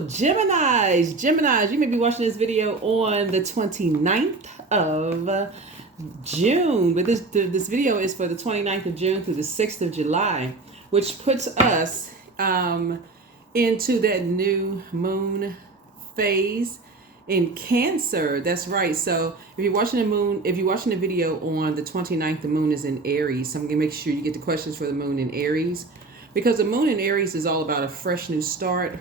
Geminis, you may be watching this video on the 29th of June, but this video is for the 29th of June through the 6th of July, which puts us into that new moon phase in Cancer. That's right. So if you're watching the video on the 29th, the moon is in Aries. So I'm gonna make sure you get the questions for the moon in Aries, because the moon in Aries is all about a fresh new start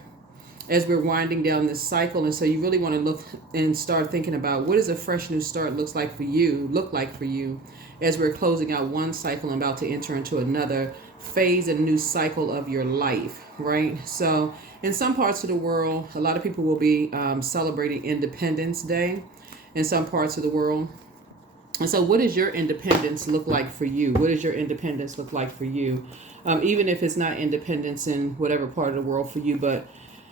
as we're winding down this cycle. And so you really want to look and start thinking about what does a fresh new start look like for you as we're closing out one cycle and about to enter into another phase and new cycle of your life, right? So in some parts of the world, a lot of people will be celebrating Independence Day in some parts of the world. And so what does your independence look like for you? What does your independence look like for you? Even if it's not independence in whatever part of the world for you, but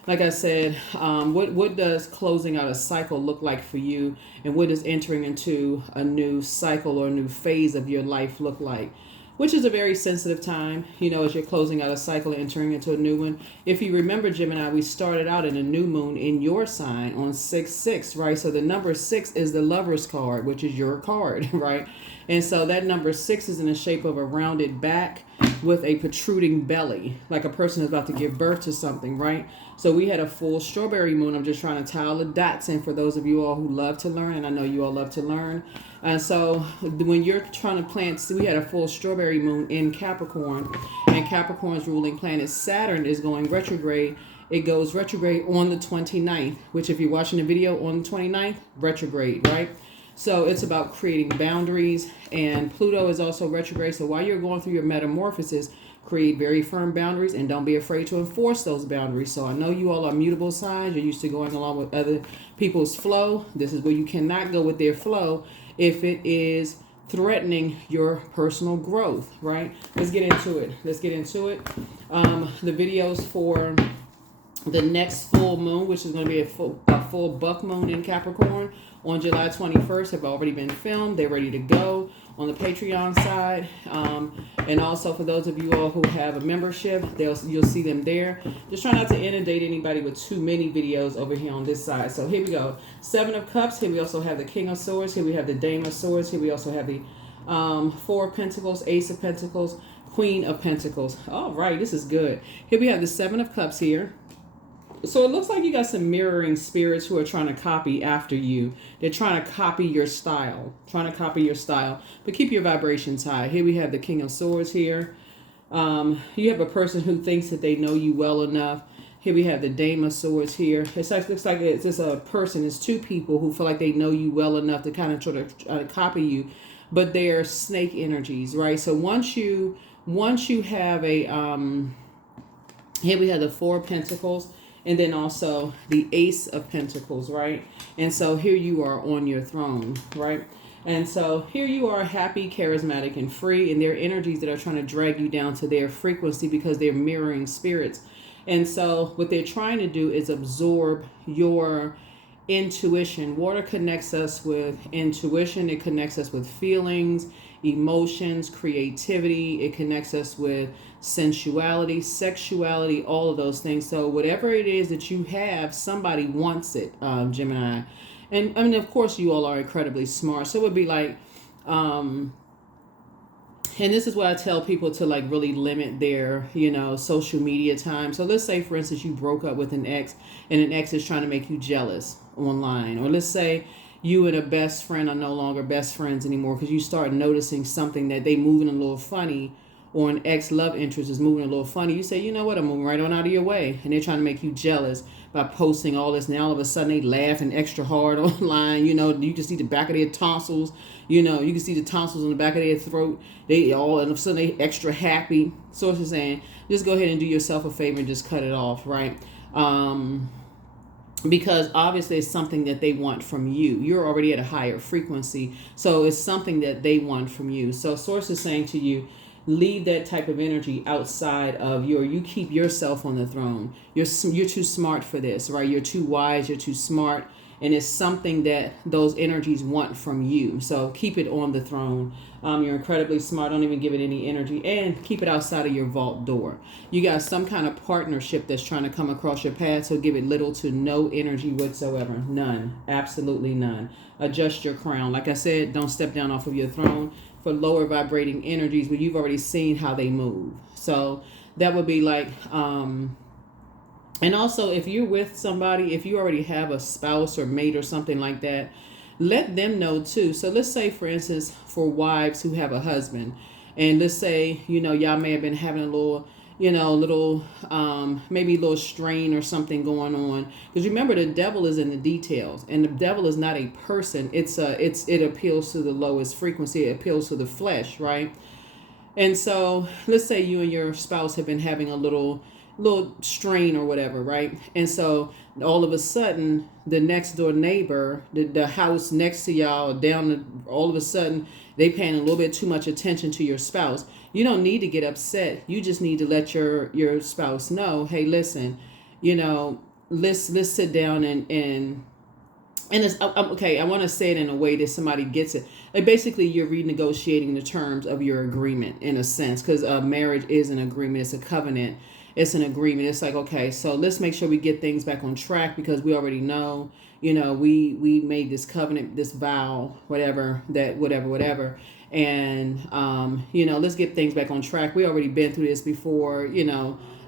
like I said, what does closing out a cycle look like for you? And what does entering into a new cycle or a new phase of your life look like? Which is a very sensitive time, as you're closing out a cycle and entering into a new one. If you remember, Gemini, we started out in a new moon in your sign on 6/6, right? So the number 6 is the Lover's card, which is your card, right? And so that number 6 is in the shape of a rounded back with a protruding belly, like a person is about to give birth to something, right? So we had a full strawberry moon. I'm just trying to tie all the dots in for those of you all who love to learn, and I know you all love to learn. And so when you're trying to plant, we had a full strawberry moon in Capricorn, and Capricorn's ruling planet Saturn is going retrograde. It goes retrograde on the 29th, which if you're watching the video on the 29th, retrograde, right? So it's about creating boundaries, and Pluto is also retrograde. So while you're going through your metamorphosis, create very firm boundaries and don't be afraid to enforce those boundaries. So I know you all are mutable signs. You're used to going along with other people's flow. This is where you cannot go with their flow if it is threatening your personal growth, right? Let's get into it. The videos for the next full moon, which is going to be a full buck moon in Capricorn on July 21st, have already been filmed. They're ready to go on the Patreon side. And also for those of you all who have a membership, you'll see them there. Just try not to inundate anybody with too many videos over here on this side. So here we go. 7 of Cups. Here we also have the King of Swords. Here we have the Dame of Swords. Here we also have the 4 of Pentacles, Ace of Pentacles, Queen of Pentacles. All right, this is good. Here we have the 7 of Cups here. So it looks like you got some mirroring spirits who are trying to copy after you. They're trying to copy your style. But keep your vibrations high. Here we have the King of Swords here. You have a person who thinks that they know you well enough. Here we have the Dame of Swords here. It looks like it's just a person. It's 2 people who feel like they know you well enough to kind of try to copy you. But they're snake energies, right? So once you have a... here we have the 4 of Pentacles. And then also the Ace of Pentacles, right? And so here you are on your throne, right? And so here you are happy, charismatic, and free. And there are energies that are trying to drag you down to their frequency because they're mirroring spirits. And so what they're trying to do is absorb your intuition. Water connects us with intuition. It connects us with feelings, emotions, creativity. It connects us with sensuality, sexuality, all of those things. So whatever it is that you have, somebody wants it, Gemini. And I mean, of course, you all are incredibly smart. So it would be like, and this is what I tell people to like really limit their, social media time. So let's say, for instance, you broke up with an ex and an ex is trying to make you jealous online. Or let's say you and a best friend are no longer best friends anymore because you start noticing something that they moving a little funny, or an ex-love interest is moving a little funny. You say, you know what, I'm moving right on out of your way. And they're trying to make you jealous by posting all this. Now all of a sudden they laughing extra hard online. You can see the back of their tonsils. You can see the tonsils on the back of their throat. They all of a sudden they extra happy. So it's just saying, just go ahead and do yourself a favor and just cut it off, right? Because obviously it's something that they want from you. You're already at a higher frequency. So it's something that they want from you. So Source is saying to you, leave that type of energy outside of you keep yourself on the throne. You're too smart for this, right? You're too wise, you're too smart, and it's something that those energies want from you. So keep it on the throne. You're incredibly smart. Don't even give it any energy, and keep it outside of your vault door. You got some kind of partnership that's trying to come across your path, so give it little to no energy whatsoever. None. Absolutely none. Adjust your crown. Like I said, don't step down off of your throne for lower vibrating energies where you've already seen how they move. So that would be like, and also if you're with somebody, if you already have a spouse or mate or something like that, let them know too. So let's say, for instance, for wives who have a husband, and let's say, y'all may have been having a little, maybe a little strain or something going on. Because remember, the devil is in the details, and the devil is not a person. It appeals to the lowest frequency. It appeals to the flesh, right? And so let's say you and your spouse have been having a little strain or whatever, right? And so all of a sudden, the next door neighbor, the house next to y'all all of a sudden, they paying a little bit too much attention to your spouse. You don't need to get upset. You just need to let your spouse know, hey, listen, let's sit down and it's okay. I want to say it in a way that somebody gets it. Like basically, you're renegotiating the terms of your agreement in a sense, because marriage is an agreement. It's a covenant. It's an agreement. It's like, okay, so let's make sure we get things back on track, because we already know, we made this covenant, this vow, whatever, and let's get things back on track. We already been through this before,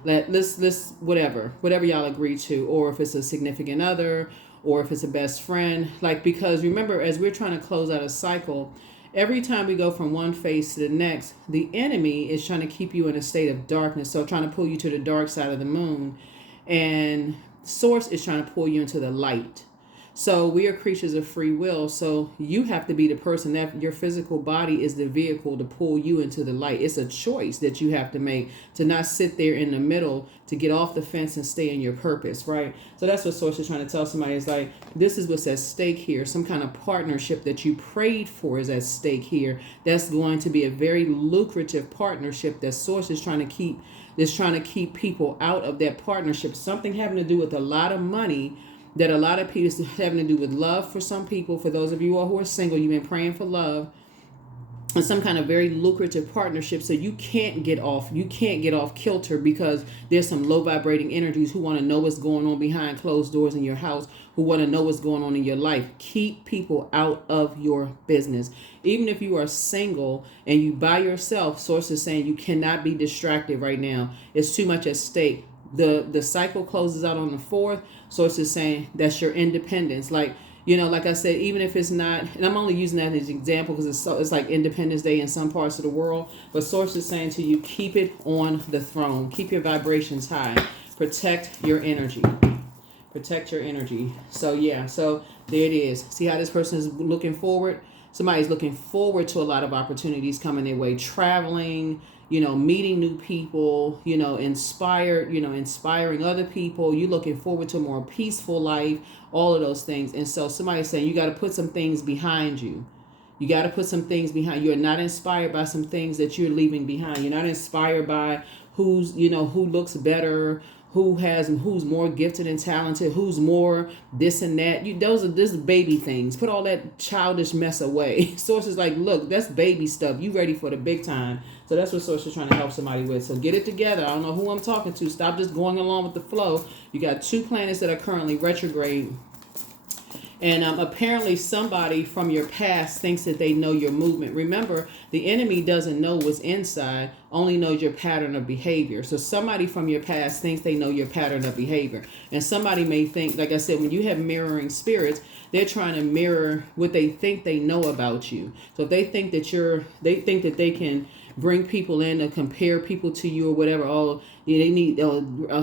let's whatever y'all agree to, or if it's a significant other, or if it's a best friend, because remember, as we're trying to close out a cycle, every time we go from one phase to the next, the enemy is trying to keep you in a state of darkness. So trying to pull you to the dark side of the moon, and source is trying to pull you into the light. So we are creatures of free will. So you have to be the person that your physical body is the vehicle to pull you into the light. It's a choice that you have to make, to not sit there in the middle, to get off the fence and stay in your purpose, right? So that's what source is trying to tell somebody, is like, this is what's at stake here. Some kind of partnership that you prayed for is at stake here. That's going to be a very lucrative partnership that source is trying to keep. Is trying to keep people out of that partnership. Something having to do with a lot of money, that a lot of people having to do with love for some people. For those of you all who are single, you've been praying for love and some kind of very lucrative partnership. So you can't get off kilter, because there's some low vibrating energies who want to know what's going on behind closed doors in your house, who want to know what's going on in your life. Keep people out of your business. Even if you are single and you by yourself, source is saying you cannot be distracted right now. It's too much at stake. The cycle closes out on the 4th. Source is saying that's your independence. Like I said, even if it's not, and I'm only using that as an example because it's like Independence Day in some parts of the world. But source is saying to you, keep it on the throne. Keep your vibrations high. Protect your energy. Protect your energy. So yeah, so there it is. See how this person is looking forward? Somebody's looking forward to a lot of opportunities coming their way, traveling, meeting new people, inspiring other people. You're looking forward to a more peaceful life, all of those things. And so somebody's saying you got to put some things behind you. You got to put some things behind. You're not inspired by some things that you're leaving behind. You're not inspired by who looks better, who's more gifted and talented, who's more this and that. Those are just baby things. Put all that childish mess away. Source is like, look, that's baby stuff. You ready for the big time. So that's what Source is trying to help somebody with. So get it together. I don't know who I'm talking to. Stop just going along with the flow. You got 2 planets that are currently retrograde. And apparently somebody from your past thinks that they know your movement. Remember, the enemy doesn't know what's inside, only knows your pattern of behavior. So somebody from your past thinks they know your pattern of behavior. And somebody may think, like I said, when you have mirroring spirits, they're trying to mirror what they think they know about you. So if they think that they can bring people in or compare people to you or whatever, they need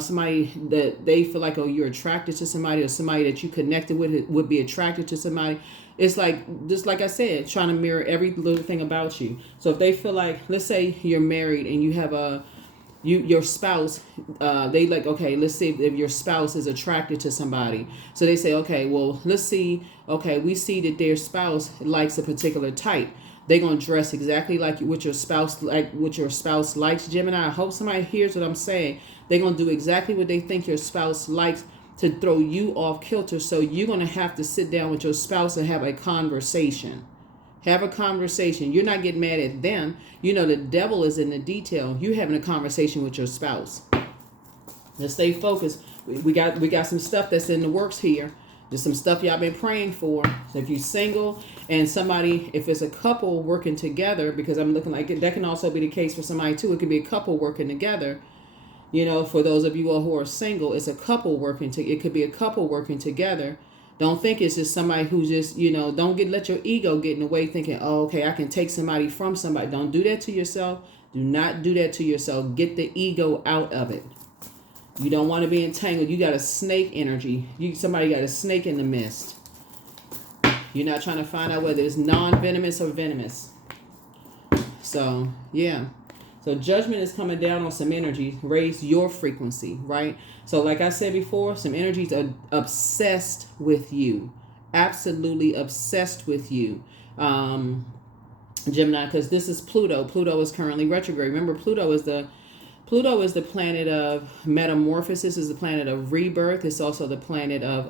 somebody that they feel like, you're attracted to somebody, or somebody that you connected with would be attracted to somebody. It's like, just like I said, trying to mirror every little thing about you. So if they feel like, let's say you're married and you have your spouse, they like, okay, let's see if your spouse is attracted to somebody. So they say, okay, well, let's see. Okay, we see that their spouse likes a particular type. They're going to dress exactly like what your spouse likes, Gemini. I hope somebody hears what I'm saying. They're going to do exactly what they think your spouse likes to throw you off kilter. So you're going to have to sit down with your spouse and have a conversation. Have a conversation. You're not getting mad at them. You know, the devil is in the detail. You're having a conversation with your spouse. Just stay focused. We got some stuff that's in the works here. There's some stuff y'all been praying for. So if you're single and somebody, if it's a couple working together, because I'm looking like that can also be the case for somebody too. It could be a couple working together. You know, for those of you all who are single, it's a couple working it could be a couple working together. Don't think it's just somebody who's just, you know, let your ego get in the way thinking, oh, okay, I can take somebody from somebody. Don't do that to yourself. Do not do that to yourself. Get the ego out of it. You don't want to be entangled. You got a snake energy. Somebody got a snake in the mist. You're not trying to find out whether it's non-venomous or venomous. So, yeah. So judgment is coming down on some energy. Raise your frequency, right? So like I said before, some energies are obsessed with you. Absolutely obsessed with you. Gemini, because this is Pluto. Pluto is currently retrograde. Remember, Pluto is the planet of metamorphosis, is the planet of rebirth. It's also the planet of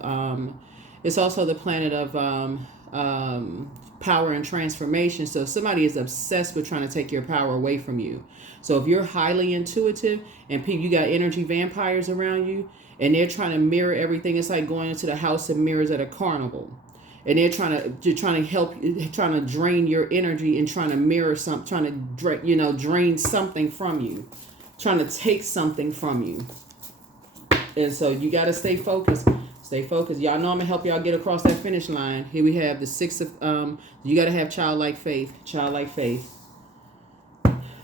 power and transformation. So somebody is obsessed with trying to take your power away from you. So if you're highly intuitive and you got energy vampires around you and they're trying to mirror everything, it's like going into the house of mirrors at a carnival. And they're trying to help, trying to drain your energy and trying to mirror something, trying to drain something from you. Trying to take something from you. And so you got to stay focused. Stay focused. Y'all know I'm going to help y'all get across that finish line. Here we have the 6 of, you got to have childlike faith. Childlike faith.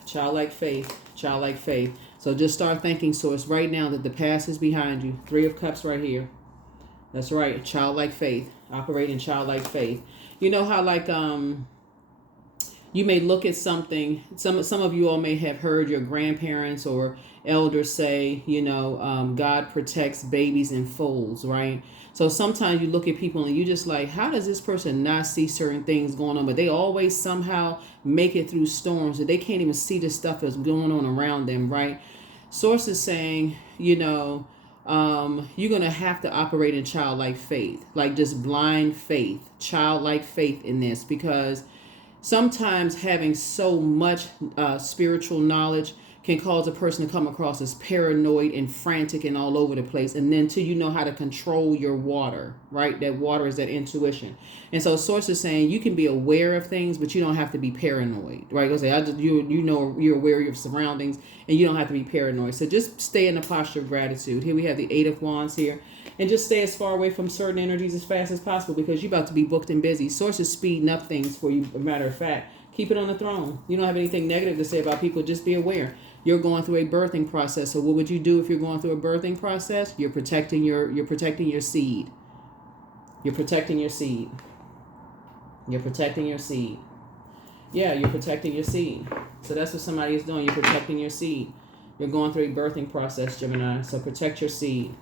Childlike faith. Childlike faith. So just start thanking, Source, right now that the past is behind you. 3 of Cups right here. That's right. Childlike faith. Operate in childlike faith. You know how like, you may look at something, some of you all may have heard your grandparents or elders say, God protects babies and foals, right? So sometimes you look at people and you just like, how does this person not see certain things going on? But they always somehow make it through storms that they can't even see the stuff that's going on around them, right? Source is saying, you're going to have to operate in childlike faith, like just blind faith, childlike faith in this, because sometimes having so much spiritual knowledge can cause a person to come across as paranoid and frantic and all over the place. And then till you know how to control your water, right? That water is that intuition. And so Source is saying you can be aware of things, but you don't have to be paranoid, right? You're aware of your surroundings and you don't have to be paranoid. So just stay in the posture of gratitude. Here we have the 8 of Wands here. And just stay as far away from certain energies as fast as possible because you're about to be booked and busy. Source is speeding up things for you. As a matter of fact, keep it on the throne. You don't have anything negative to say about people. Just be aware. You're going through a birthing process. So what would you do if you're going through a birthing process? You're protecting your seed. You're protecting your seed. You're protecting your seed. Yeah, you're protecting your seed. So that's what somebody is doing. You're protecting your seed. You're going through a birthing process, Gemini. So protect your seed.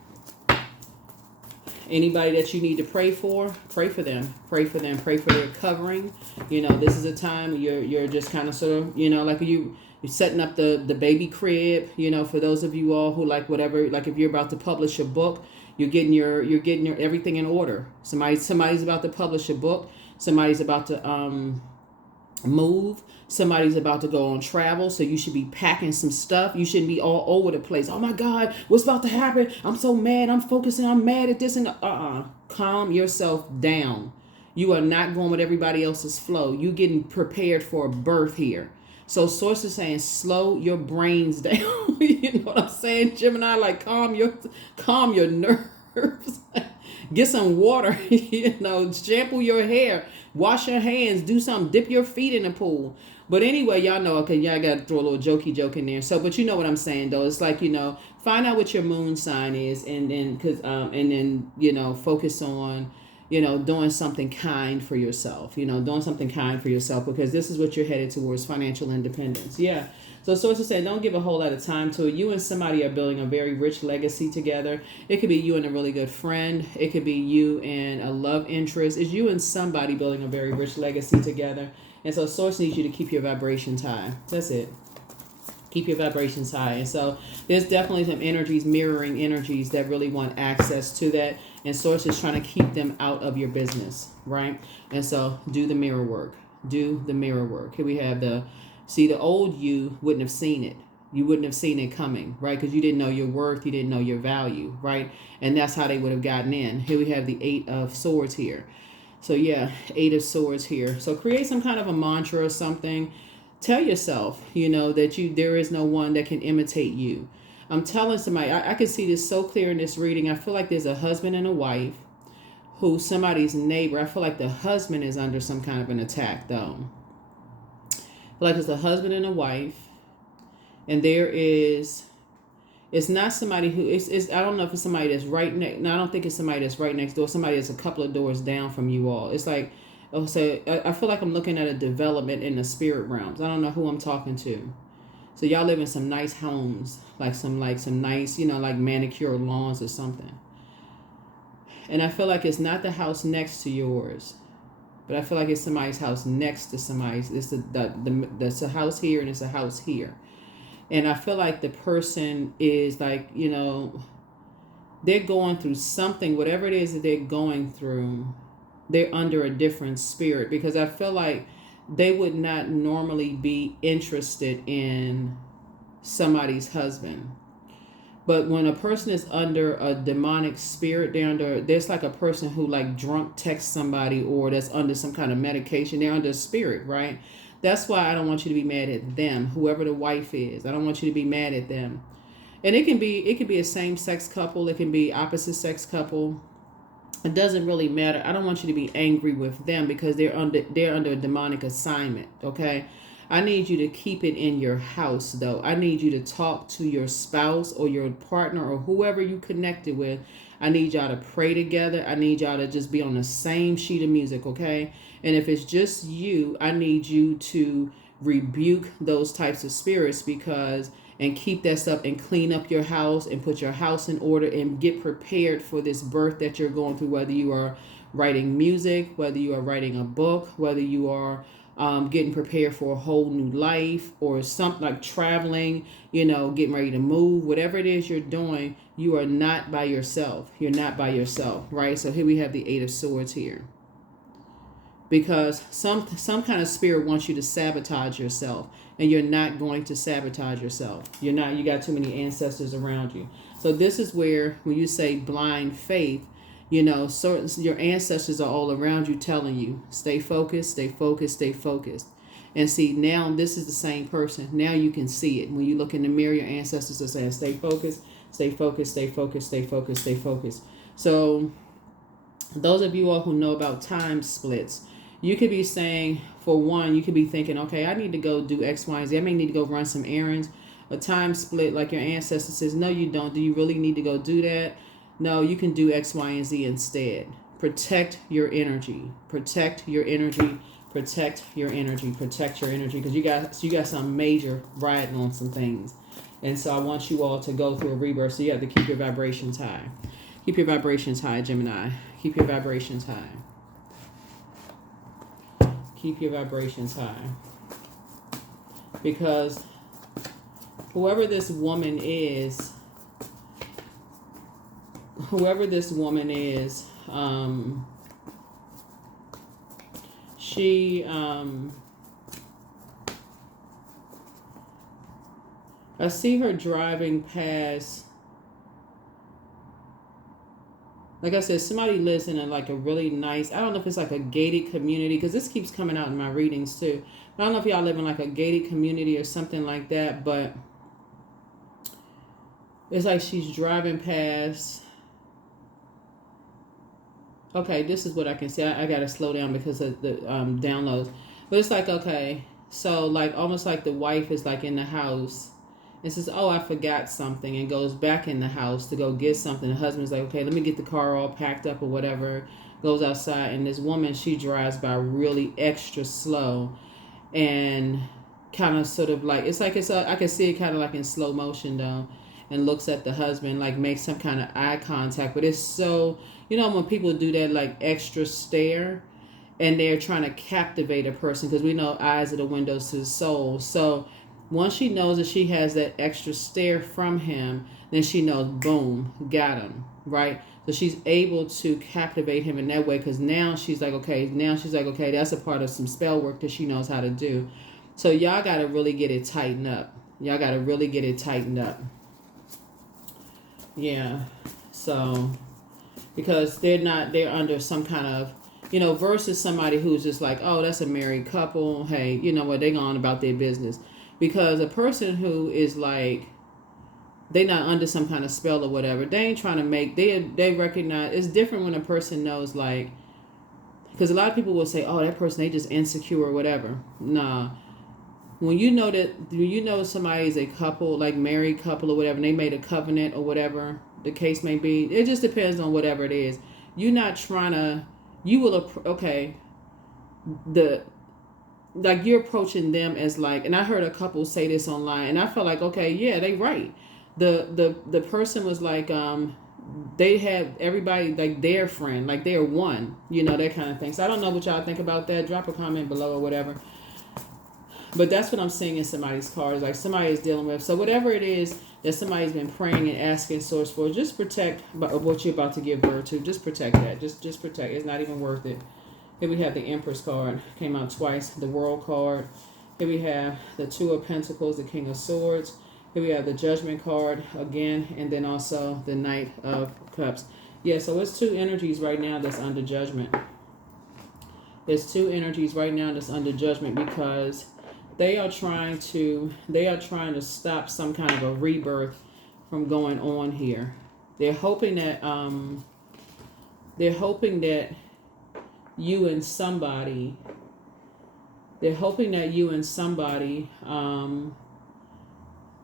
Anybody that you need to pray for them. Pray for them. Pray for their covering. This is a time you're just kind of sort of, like you're setting up the baby crib, for those of you all who like whatever, like if you're about to publish a book, you're getting your everything in order. Somebody's about to publish a book. Somebody's about to move. Somebody's about to go on travel, so you should be packing some stuff. You shouldn't be all over the place. Oh my God, what's about to happen? I'm so mad. I'm focusing. I'm mad at this and calm yourself down. You are not going with everybody else's flow. You getting prepared for a birth here. So Source is saying slow your brains down. You know what I'm saying, Gemini? Like calm your nerves. Get some water. Shampoo your hair. Wash your hands. Do something. Dip your feet in the pool. But anyway, y'all know, okay, y'all got to throw a little jokey joke in there. So, but you know what I'm saying, though. It's like, find out what your moon sign is and then focus on, doing something kind for yourself, doing something kind for yourself, because this is what you're headed towards, financial independence. Yeah. So Source is saying, don't give a whole lot of time to it. You and somebody are building a very rich legacy together. It could be you and a really good friend. It could be you and a love interest. It's you and somebody building a very rich legacy together. And so Source needs you to keep your vibrations high. That's it. Keep your vibrations high. And so there's definitely some energies, mirroring energies that really want access to that. And Source is trying to keep them out of your business, right? And so do the mirror work. Do the mirror work. Here we have the old you wouldn't have seen it. You wouldn't have seen it coming, right? Because you didn't know your worth. You didn't know your value, right? And that's how they would have gotten in. Here we have the 8 of Swords here. So yeah, 8 of Swords here. So create some kind of a mantra or something. Tell yourself, that there is no one that can imitate you. I'm telling somebody, I can see this so clear in this reading. I feel like there's a husband and a wife who's somebody's neighbor. I feel like the husband is under some kind of an attack, though. I feel like it's a husband and a wife, and it's not somebody who I don't know if it's somebody that's right next. No, I don't think it's somebody that's right next door. Somebody that's a couple of doors down from you all. It's like, so I feel like I'm looking at a development in the spirit realms. I don't know who I'm talking to. So y'all live in some nice homes, like some nice, like manicured lawns or something. And I feel like it's not the house next to yours, but I feel like it's somebody's house next to somebody's. It's that's a house here and it's a house here. And I feel like the person is like, they're going through something, whatever it is that they're going through. They're under a different spirit, because I feel like they would not normally be interested in somebody's husband. But when a person is under a demonic spirit, there's like a person who like drunk texts somebody, or that's under some kind of medication. They're under a spirit, right? That's why I don't want you to be mad at them, whoever the wife is. I don't want you to be mad at them. And it can be a same-sex couple. It can be opposite-sex couple. It doesn't really matter. I don't want you to be angry with them, because they're under a demonic assignment, okay? I need you to keep it in your house, though. I need you to talk to your spouse or your partner or whoever you connected with. I need y'all to pray together. I need y'all to just be on the same sheet of music, okay? And if it's just you, I need you to rebuke those types of spirits, and keep that stuff and clean up your house and put your house in order and get prepared for this birth that you're going through, whether you are writing music, whether you are writing a book, whether you are getting prepared for a whole new life, or something like traveling, getting ready to move, whatever it is you're doing, you are not by yourself. You're not by yourself, right? So here we have the 8 of Swords here. Because some kind of spirit wants you to sabotage yourself, and you're not going to sabotage yourself. You're not. You got too many ancestors around you. So this is where, when you say blind faith, so your ancestors are all around you telling you, stay focused, stay focused, stay focused. And see, now this is the same person. Now you can see it. When you look in the mirror, your ancestors are saying, stay focused, stay focused, stay focused, stay focused, stay focused. So those of you all who know about time splits, you could be saying, for one, you could be thinking, okay, I need to go do X, Y, and Z. I may need to go run some errands. A time split, like your ancestor says, no, you don't. Do you really need to go do that? No, you can do X, Y, and Z instead. Protect your energy. Protect your energy. Protect your energy. Protect your energy. Because you got some major riding on some things. And so I want you all to go through a rebirth. So you have to keep your vibrations high. Keep your vibrations high, Gemini. Keep your vibrations high. Keep your vibrations high. Because whoever this woman is, she, I see her driving past. Like I said, somebody lives in a really nice, I don't know if it's like a gated community, because this keeps coming out in my readings too. I don't know if y'all live in like a gated community or something like that, but it's like she's driving past. Okay, this is what I can see. I got to slow down because of the downloads. But it's like, okay, so like almost like the wife is like in the house and says, oh, I forgot something, and goes back in the house to go get something. The husband's like, okay, let me get the car all packed up or whatever, goes outside, and this woman, she drives by really extra slow and kind of sort of like, I can see it kind of like in slow motion though, and looks at the husband, like makes some kind of eye contact. But it's so, when people do that like extra stare and they're trying to captivate a person, because we know eyes are the windows to the soul. So Once she knows that she has that extra stare from him, then she knows, boom, got him, right? So she's able to captivate him in that way, because now she's like, okay, that's a part of some spell work that she knows how to do. So y'all got to really get it tightened up. Y'all got to really get it tightened up. Yeah. So, because they're under some kind of, versus somebody who's just like, oh, that's a married couple. Hey, you know what? They go on about their business. Because a person who is like, they not under some kind of spell or whatever, they ain't trying to make, they recognize, it's different when a person knows, like, because a lot of people will say, oh, that person, they just insecure or whatever. Nah. When you know somebody is a couple, like married couple or whatever, and they made a covenant or whatever the case may be, it just depends on whatever it is. You're not trying to, you're approaching them as like, and I heard a couple say this online, and I felt like, okay, yeah, they right. The person was like, they had everybody like their friend, like they're one, that kind of thing. So I don't know what y'all think about that. Drop a comment below or whatever. But that's what I'm seeing in somebody's cards, like somebody is dealing with. So whatever it is that somebody's been praying and asking source for, just protect what you're about to give birth to. Just protect that. Just protect. It's not even worth it. Here we have the Empress card. Came out twice. The World card. Here we have the Two of Pentacles, the King of Swords. Here we have the Judgment card again, and then also the Knight of Cups. Yeah, so it's two energies right now that's under judgment. There's two energies right now that's under judgment because they are trying to stop some kind of a rebirth from going on here. They're hoping that you and somebody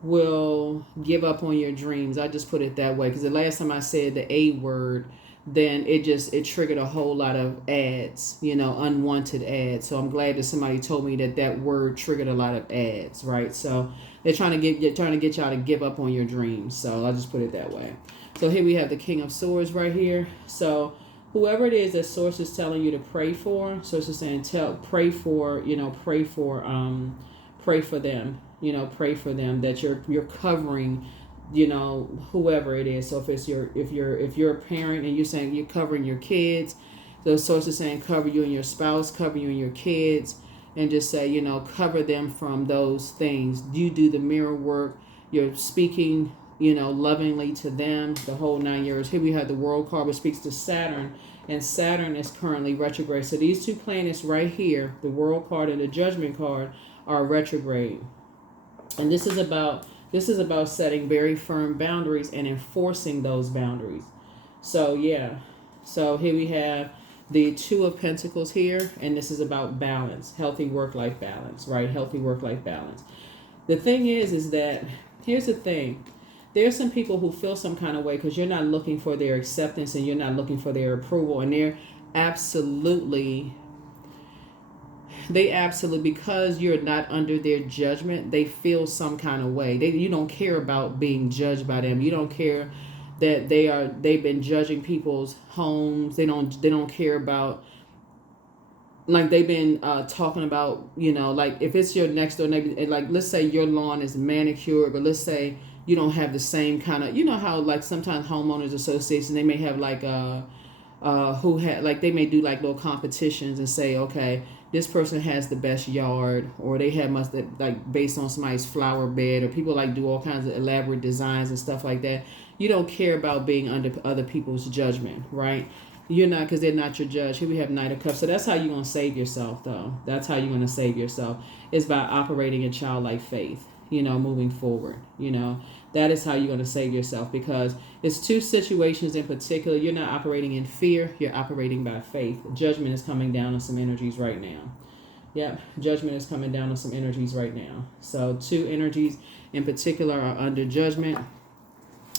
will give up on your dreams. I just put it that way because the last time I said the A word, then it triggered a whole lot of ads, unwanted ads. So I'm glad that somebody told me that word triggered a lot of ads, right? So they're trying to get y'all to give up on your dreams. So I'll just put it that way. So here we have the King of Swords right here. So whoever it is that source is telling you to pray for, source is saying pray for them, pray for them, that you're covering, whoever it is. So if you're a parent and you're saying you're covering your kids, the source is saying cover you and your spouse, cover you and your kids, and just say, cover them from those things. You do the mirror work. You're speaking, lovingly to them, the whole 9 years. Here we have the World card, which speaks to Saturn, and Saturn is currently retrograde. So these two planets right here, the World card and the Judgment card, are retrograde. And this is about setting very firm boundaries and enforcing those boundaries. So yeah. So here we have the Two of Pentacles here, and this is about balance, healthy work-life balance, right? Healthy work-life balance. The thing is that, here's the thing. There's some people who feel some kind of way because you're not looking for their acceptance and you're not looking for their approval, and they're absolutely, because you're not under their judgment, they feel some kind of way. You don't care about being judged by them. You don't care that they've been judging people's homes. They don't care about, like, they've been talking about, like if it's your next door neighbor, like let's say your lawn is manicured, but let's say you don't have the same kind of, how like sometimes homeowners associations, they may have like they may do like little competitions and say, okay, this person has the best yard, or they have like based on somebody's flower bed, or people like do all kinds of elaborate designs and stuff like that. You don't care about being under other people's judgment, right? You're not, because they're not your judge. Here we have Knight of Cups. So that's how you're going to save yourself, though. That's how you're going to save yourself, is by operating in childlike faith, moving forward. That is how you're going to save yourself, because it's two situations in particular. You're not operating in fear. You're operating by faith. Judgment is coming down on some energies right now. Yep, judgment is coming down on some energies right now. So two energies in particular are under judgment.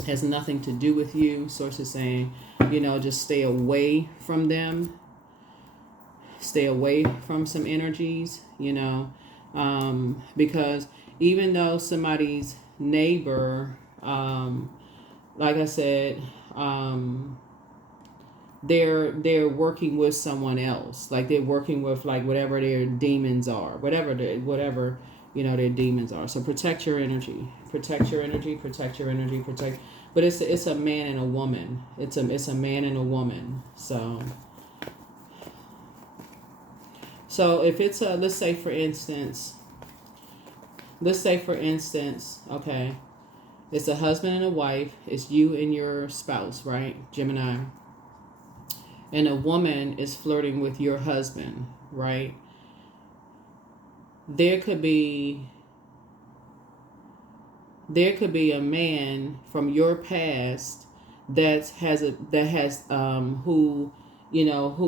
Has nothing to do with you. Source is saying, just stay away from them. Stay away from some energies, because even though somebody's neighbor, like I said, they're working with someone else, like they're working with like whatever their demons are, whatever their demons are. So protect your energy. Protect your energy. Protect your energy. Protect. But it's a man and a woman. It's a man and a woman. So if it's a, let's say for instance, okay, it's a husband and a wife. It's you and your spouse, right? Gemini. And a woman is flirting with your husband, right? There could be a man from your past who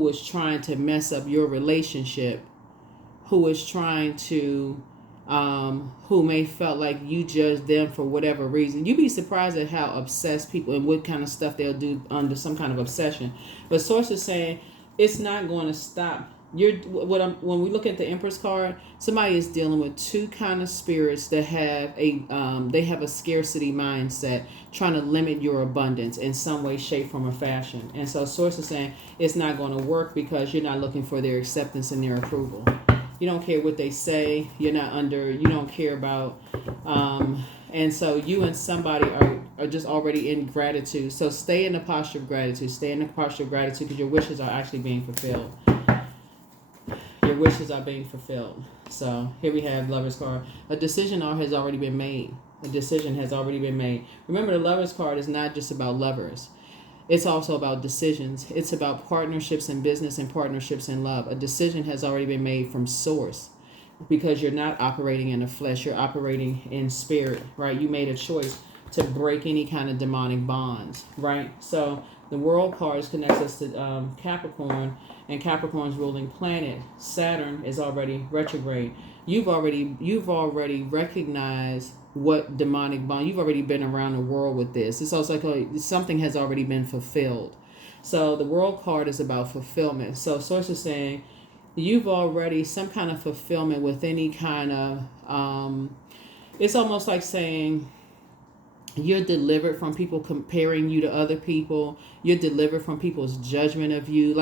is trying to mess up your relationship, who is trying to who may felt like you judged them for whatever reason. You'd be surprised at how obsessed people and what kind of stuff they'll do under some kind of obsession. But source is saying it's not going to stop. When we look at the Empress card, somebody is dealing with two kind of spirits that have a scarcity mindset, trying to limit your abundance in some way, shape, form, or fashion. And so source is saying it's not going to work because you're not looking for their acceptance and their approval. You don't care what they say. You don't care about, and so you and somebody are just already in gratitude. So stay in the posture of gratitude. Stay in the posture of gratitude because your wishes are actually being fulfilled. Your wishes are being fulfilled. So here we have Lover's card. A decision has already been made. A decision has already been made. Remember, the Lover's card is not just about lovers. It's also about decisions. It's about partnerships in business and partnerships in love. A decision has already been made from source because you're not operating in the flesh. You're operating in spirit, right? You made a choice to break any kind of demonic bonds, right? So the World cards connects us to Capricorn, and Capricorn's ruling planet, Saturn, is already retrograde. You've already recognized what demonic bond. You've already been around the world with this. It's also like something has already been fulfilled. So the World card is about fulfillment. So source is saying you've already some kind of fulfillment with any kind of it's almost like saying you're delivered from people comparing you to other people. You're delivered from people's judgment of you.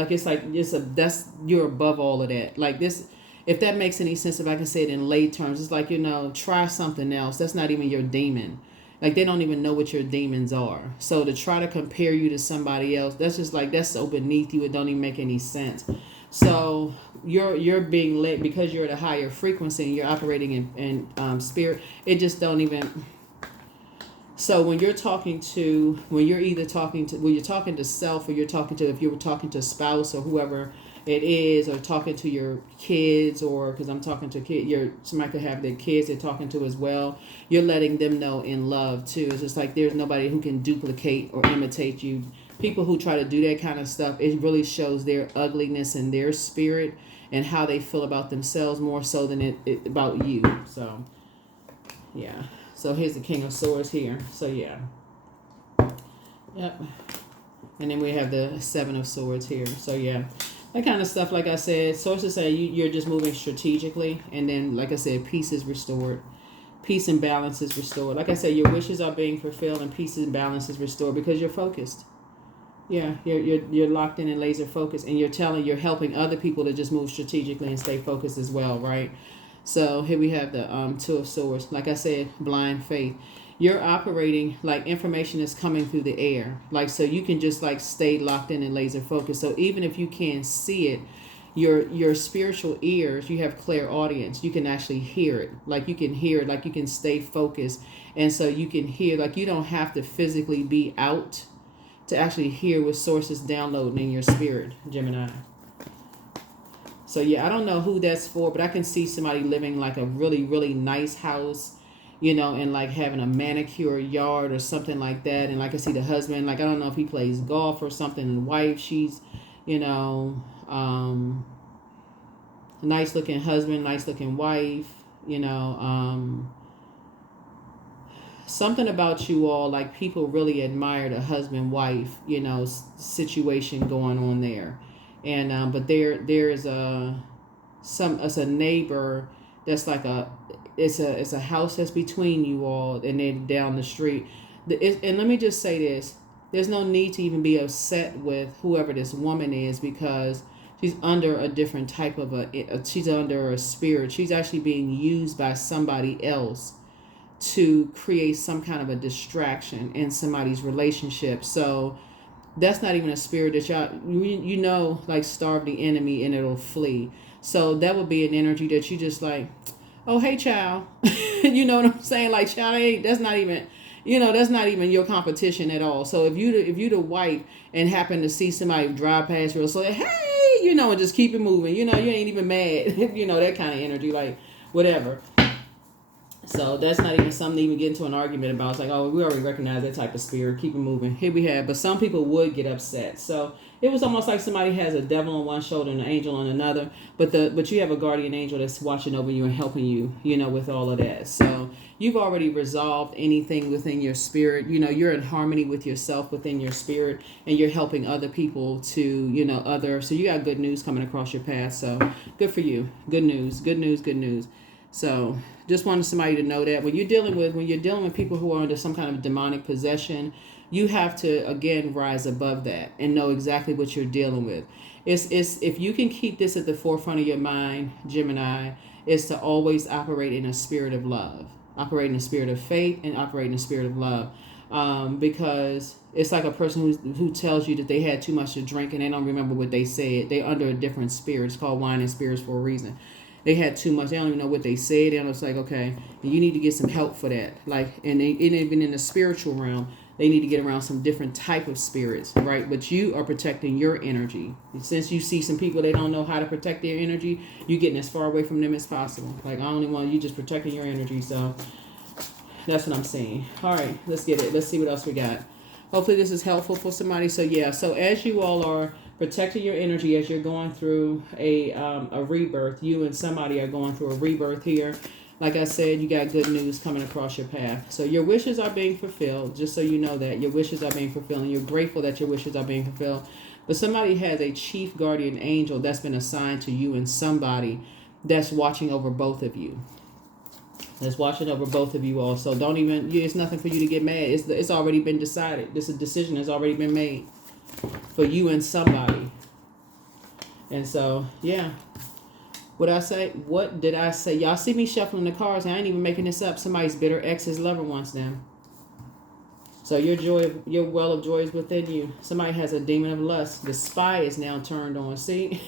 You're above all of that. Like this, if that makes any sense, if I can say it in lay terms, it's like, try something else. That's not even your demon. Like they don't even know what your demons are. So to try to compare you to somebody else, that's so beneath you. It don't even make any sense. So you're being led because you're at a higher frequency and you're operating in spirit. It just don't even. So when you're talking to self, or if you were talking to a spouse or whoever it is, or talking to your kids, or because I'm talking to kids, somebody could have their kids they're talking to as well. You're letting them know in love too. It's just like there's nobody who can duplicate or imitate you. People who try to do that kind of stuff, it really shows their ugliness and their spirit and how they feel about themselves more so than it about you. So yeah. So here's the King of Swords here. So yeah. Yep. And then we have the Seven of Swords here. So yeah. That kind of stuff, like I said, sources say you're just moving strategically. And then, like I said, peace is restored. Peace and balance is restored. Like I said, your wishes are being fulfilled and peace and balance is restored because you're focused. Yeah, you're locked in and laser focused. And you're helping other people to just move strategically and stay focused as well, right? So here we have the Two of Swords. Like I said, blind faith. You're operating like information is coming through the air. Like, so you can just like stay locked in and laser focused. So even if you can't see it, your spiritual ears, you have clairaudience. You can actually hear it. Like you can hear it. Like you can stay focused. And so you can hear, like you don't have to physically be out to actually hear what source is downloading in your spirit, Gemini. So yeah, I don't know who that's for, but I can see somebody living like a really, really nice house, and like having a manicured yard or something like that. And like I see the husband, like I don't know if he plays golf or something, and the wife, she's, nice looking husband, nice looking wife, something about you all, like people really admire the husband wife, situation going on there. And but there's a neighbor that's like it's a house that's between you all, and then down the street. And let me just say this: there's no need to even be upset with whoever this woman is because She's under a different type of she's under a spirit. She's actually being used by somebody else to create some kind of a distraction in somebody's relationship. So that's not even a spirit that y'all, you know, like starve the enemy and it'll flee. So that would be an energy that you just like, oh, hey, child. You know what I'm saying? Like, child, ain't, that's not even, that's not even your competition at all. So if you the wife and happen to see somebody drive past you, so hey, and just keep it moving. You ain't even mad. That kind of energy, like whatever. So that's not even something to even get into an argument about. It's like, oh, we already recognize that type of spirit. Keep it moving. Here we have. But some people would get upset. So it was almost like somebody has a devil on one shoulder and an angel on another. But you have a guardian angel that's watching over you and helping you, with all of that. So you've already resolved anything within your spirit. You're in harmony with yourself within your spirit, and you're helping other people to, So you got good news coming across your path. So good for you. Good news. Good news. Good news. So just wanted somebody to know that when you're dealing with people who are under some kind of demonic possession, you have to again rise above that and know exactly what you're dealing with. It's if you can keep this at the forefront of your mind, Gemini, is to always operate in a spirit of love, operate in a spirit of faith, and operate in a spirit of love. Because it's like a person who tells you that they had too much to drink and they don't remember what they said. They're under a different spirit. It's called wine and spirits for a reason. They had too much. They don't even know what they said. And it's like, okay, you need to get some help for that. Like, and even in the spiritual realm, they need to get around some different type of spirits, right? But you are protecting your energy. Since you see some people, they don't know how to protect their energy, you're getting as far away from them as possible. Like, I only want you just protecting your energy. So that's what I'm saying. All right, let's get it. Let's see what else we got. Hopefully this is helpful for somebody. So yeah, so as you all are protecting your energy as you're going through a rebirth, you and somebody are going through a rebirth here. Like I said, you got good news coming across your path. So your wishes are being fulfilled, just so you know that. Your wishes are being fulfilled, and you're grateful that your wishes are being fulfilled. But somebody has a chief guardian angel that's been assigned to you and somebody that's watching over both of you. That's watching over both of you all. So don't even, it's nothing for you to get mad. It's already been decided. This decision has already been made for you and somebody. And so, yeah. What did I say? Y'all see me shuffling the cards. I ain't even making this up. Somebody's bitter ex's lover wants them. So your well of joy is within you. Somebody has a demon of lust. The spy is now turned on. See?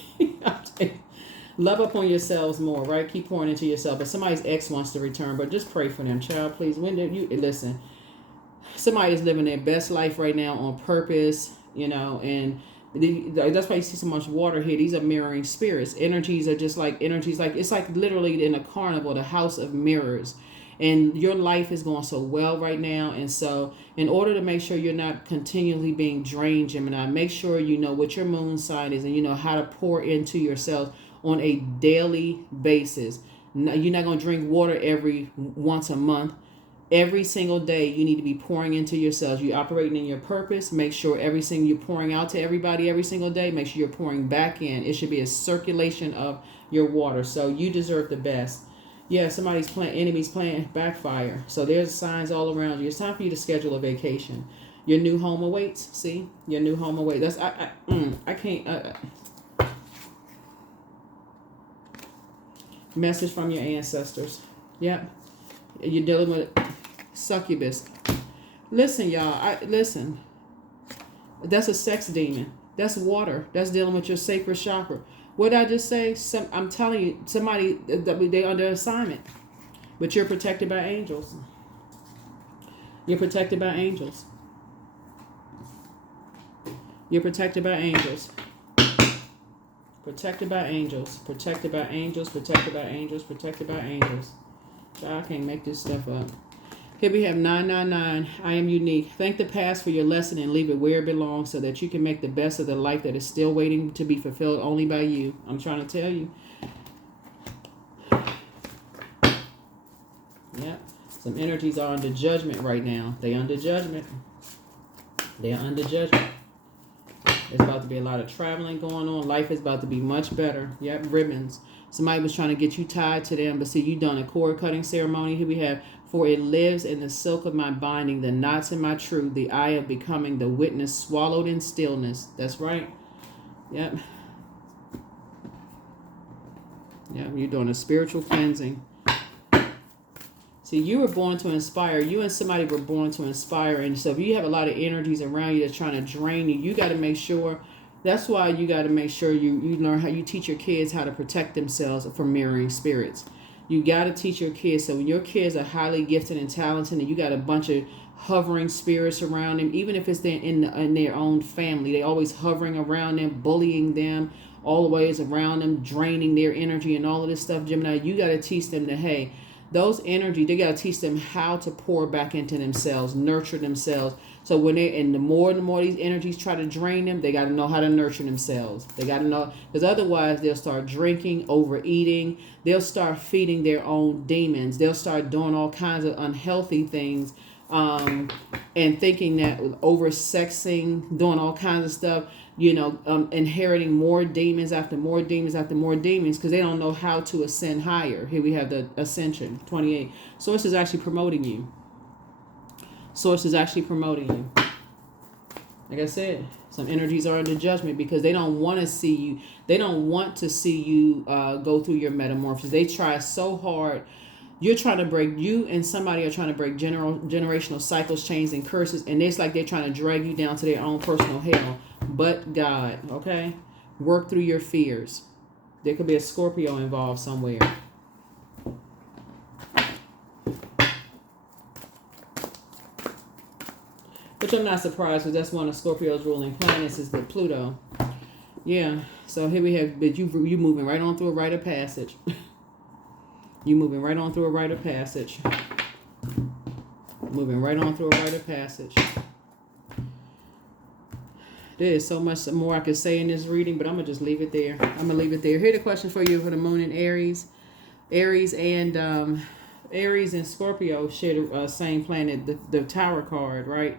Love upon yourselves more, right? Keep pouring into yourself. But somebody's ex wants to return. But just pray for them, child, please. Listen. Somebody is living their best life right now on purpose, and that's why you see so much water here. These are mirroring spirits. Energies are just like it's like literally in a carnival, the house of mirrors. And your life is going so well right now. And so in order to make sure you're not continually being drained, Gemini, make sure you know what your moon sign is and you know how to pour into yourself on a daily basis. You're not going to drink water once a month. Every single day, you need to be pouring into yourselves. You're operating in your purpose. Make sure everything you're pouring out to everybody every single day, make sure you're pouring back in. It should be a circulation of your water. So you deserve the best. Yeah, enemy's playing backfire. So there's signs all around you. It's time for you to schedule a vacation. Your new home awaits. See? Your new home awaits. I can't. Message from your ancestors. Yep. You're dealing with succubus. Listen, y'all. Listen. That's a sex demon. That's water. That's dealing with your sacral chakra. What did I just say? I'm telling you, somebody they under assignment, but you're protected by angels. You're protected by angels. You're protected by angels. Protected by angels. Protected by angels. Protected by angels. Protected by angels. I can't make this stuff up. Here we have 999. I am unique. Thank the past for your lesson and leave it where it belongs so that you can make the best of the life that is still waiting to be fulfilled only by you. I'm trying to tell you. Yep. Some energies are under judgment right now. They under judgment. They are under judgment. There's about to be a lot of traveling going on. Life is about to be much better. Yep, ribbons. Somebody was trying to get you tied to them, but see, you done a cord cutting ceremony. Here we have, for it lives in the silk of my binding, the knots in my truth, the eye of becoming, the witness swallowed in stillness. That's right. Yep. Yeah, you're doing a spiritual cleansing. See, you were born to inspire. You and somebody were born to inspire. And so if you have a lot of energies around you that's trying to drain you, you got to make sure. That's why you got to make sure you learn how you teach your kids how to protect themselves from mirroring spirits. You got to teach your kids. So when your kids are highly gifted and talented and you got a bunch of hovering spirits around them, even if it's in their own family, they always hovering around them, bullying them, all the ways around them, draining their energy and all of this stuff, Gemini, you got to teach them that, hey, those energy, they got to teach them how to pour back into themselves, nurture themselves. So when and the more these energies try to drain them, they got to know how to nurture themselves. They got to know, because otherwise they'll start drinking, overeating. They'll start feeding their own demons. They'll start doing all kinds of unhealthy things, and thinking that over-sexing, doing all kinds of stuff, inheriting more demons after more demons after more demons, because they don't know how to ascend higher. Here we have the ascension, 28. Source is actually promoting you. Source is actually promoting you. Like I said, some energies are under judgment because they don't want to see you. They don't want to see you go through your metamorphosis. They try so hard. You're trying to break, you and somebody are trying to break generational cycles, chains, and curses. And it's like they're trying to drag you down to their own personal hell. But God, okay? Work through your fears. There could be a Scorpio involved somewhere. Which I'm not surprised because that's one of Scorpio's ruling planets is the Pluto. Yeah. So here we have, but you moving right on through a rite of passage. You moving right on through a rite of passage. Moving right on through a rite of passage. There's so much more I could say in this reading, but I'm going to just leave it there. I'm going to leave it there. Here are the questions for you for the moon in Aries. Aries and Scorpio share the same planet, the Tower card, right?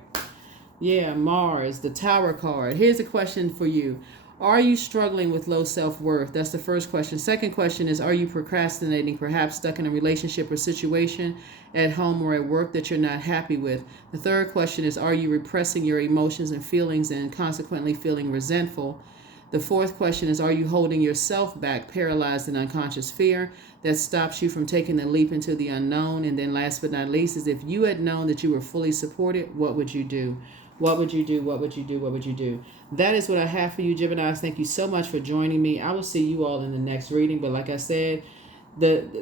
Yeah, Mars, the Tower card. Here's a question for you. Are you struggling with low self-worth? That's the first question. Second question is, are you procrastinating, perhaps stuck in a relationship or situation at home or at work that you're not happy with? The third question is, are you repressing your emotions and feelings and consequently feeling resentful? The fourth question is, are you holding yourself back, paralyzed in unconscious fear that stops you from taking the leap into the unknown? And then last but not least is, if you had known that you were fully supported, what would you do? What would you do? What would you do? What would you do? That is what I have for you, Geminis. Thank you so much for joining me. I will see you all in the next reading. But like I said,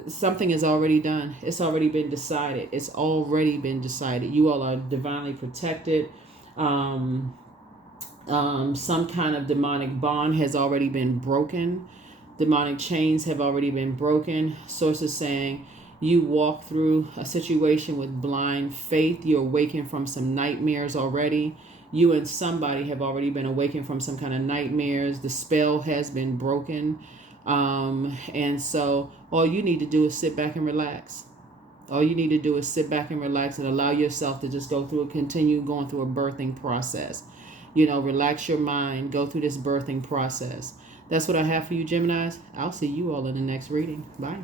something is already done. It's already been decided. It's already been decided. You all are divinely protected. Some kind of demonic bond has already been broken. Demonic chains have already been broken. Sources saying you walk through a situation with blind faith. You're awakened from some nightmares already. You and somebody have already been awakened from some kind of nightmares. The spell has been broken. And so all you need to do is sit back and relax. All you need to do is sit back and relax and allow yourself to just continue going through a birthing process. Relax your mind, go through this birthing process. That's what I have for you, Geminis. I'll see you all in the next reading. Bye.